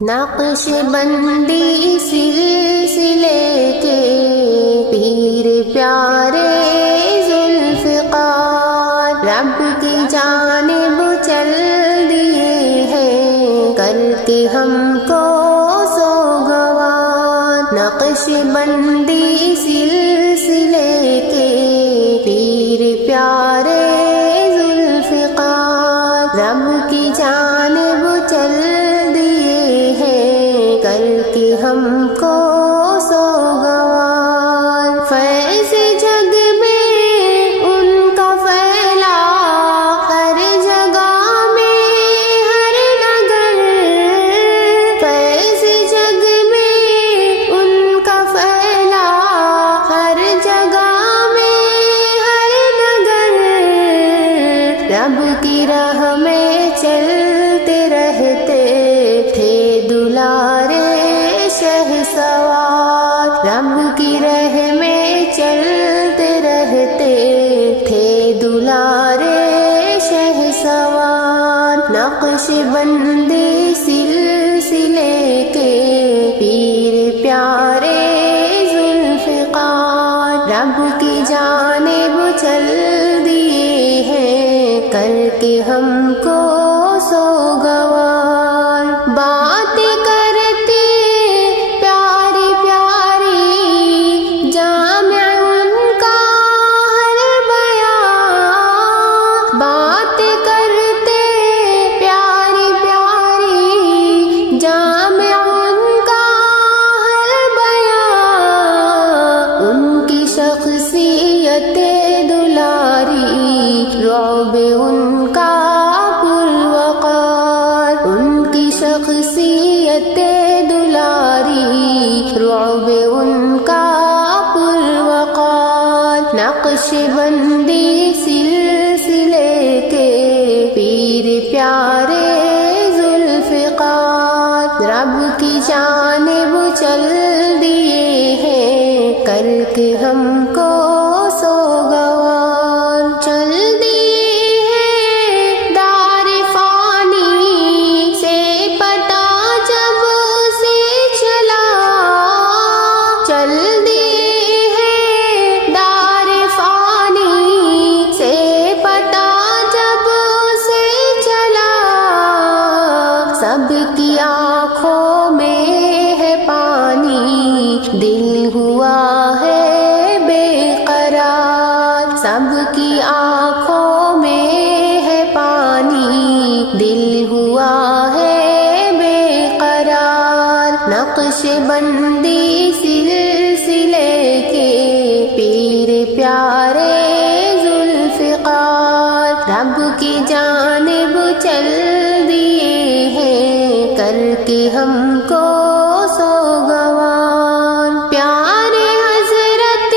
نقش بندی سلسلے کے پیر پیارے ذوالفقار رب کی جانب چل دیے ہیں کر کے ہم کو سوگوار نقش بندی سلسلے کے پیر پیارے ذوالفقار رب کی جانب چل کر کے ہم کو سوگوار فیض جگ میں ان کا پھیلا ہر جگہ میں ہر نگر فیض جگ میں ان کا پھیلا ہر جگہ میں ہر نگر رب کی راہ میں چلتے رہتے تھے دلارے شہسوار رب کی راہ میں چلتے رہتے تھے دلارے شہسوار نقش بندی سلسلے کے پیر پیارے ذوالفقار رب کی جانب چل دیے ہیں کر کے ہم کو سوگوار باتیں کرتے پیاری پیاری جامع ان کا ہر بیان باتیں کرتے پیاری پیاری جامع ان کا ہر بیان ان کی شخصیت دلاری رعب ان کا شخصیت دلاری رعب ان کا پروقار نقش بندی سلسلے کے پیر پیارے ذوالفقار رب کی جانب چل دیے ہیں کر کے ہم کو سوگوار چل سب کی آنکھوں میں ہے پانی دل ہوا ہے بے قرار سب کی آنکھوں میں ہے پانی دل ہوا ہے بے قرار نقش بندی سلسلے کے پیر پیارے ذوالفقار رب کی جانب چل کر کے ہم کو سوگوار پیارے حضرت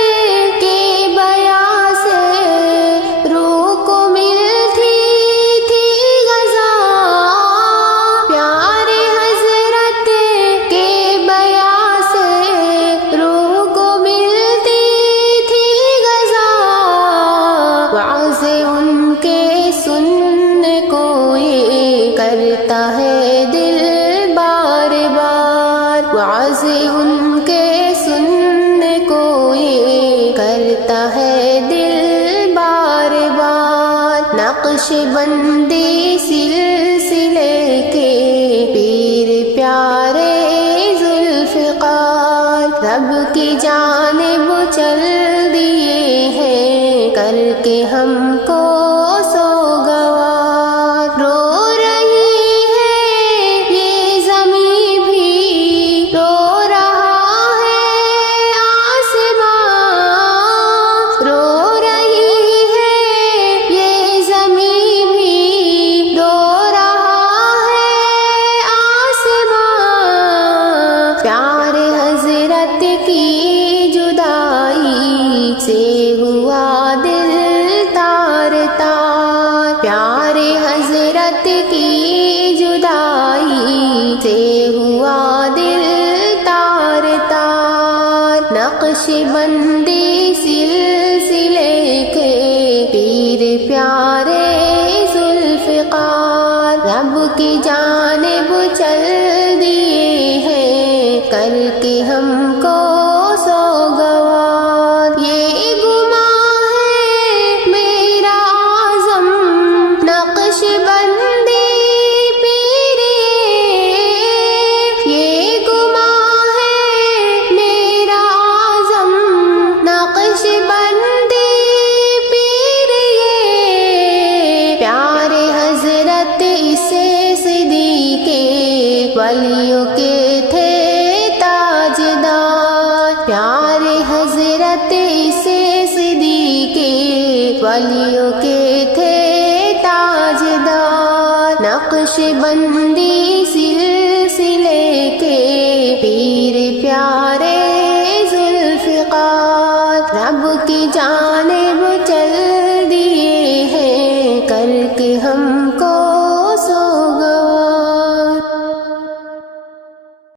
کے بیاں سے روح کو ملتی تھی غذا پیارے حضرت کے بیاں سے روح کو ملتی تھی غذا وعظ ان کے سننے کو یہ کرتا ہے دل وعظ ان کے سننے کو یہ کرتا ہے دل بار بار نقش بندی سلسلے کے پیر پیارے ذوالفقار رب کی جانب چل دیے ہیں کر کے ہم کو سوگوار رو پیارے حضرت کی جدائی سے ہوا دل تار تار پیارے حضرت کی جدائی سے ہوا دل تار تار نقش بندی سلسلے کے پیر پیارے ذوالفقار رب کی جانب چل دیے ولیوں کے تھے تاجدار، پیارے حضرت سے صدیق ولیوں کے تھے تاجدار، نقش بند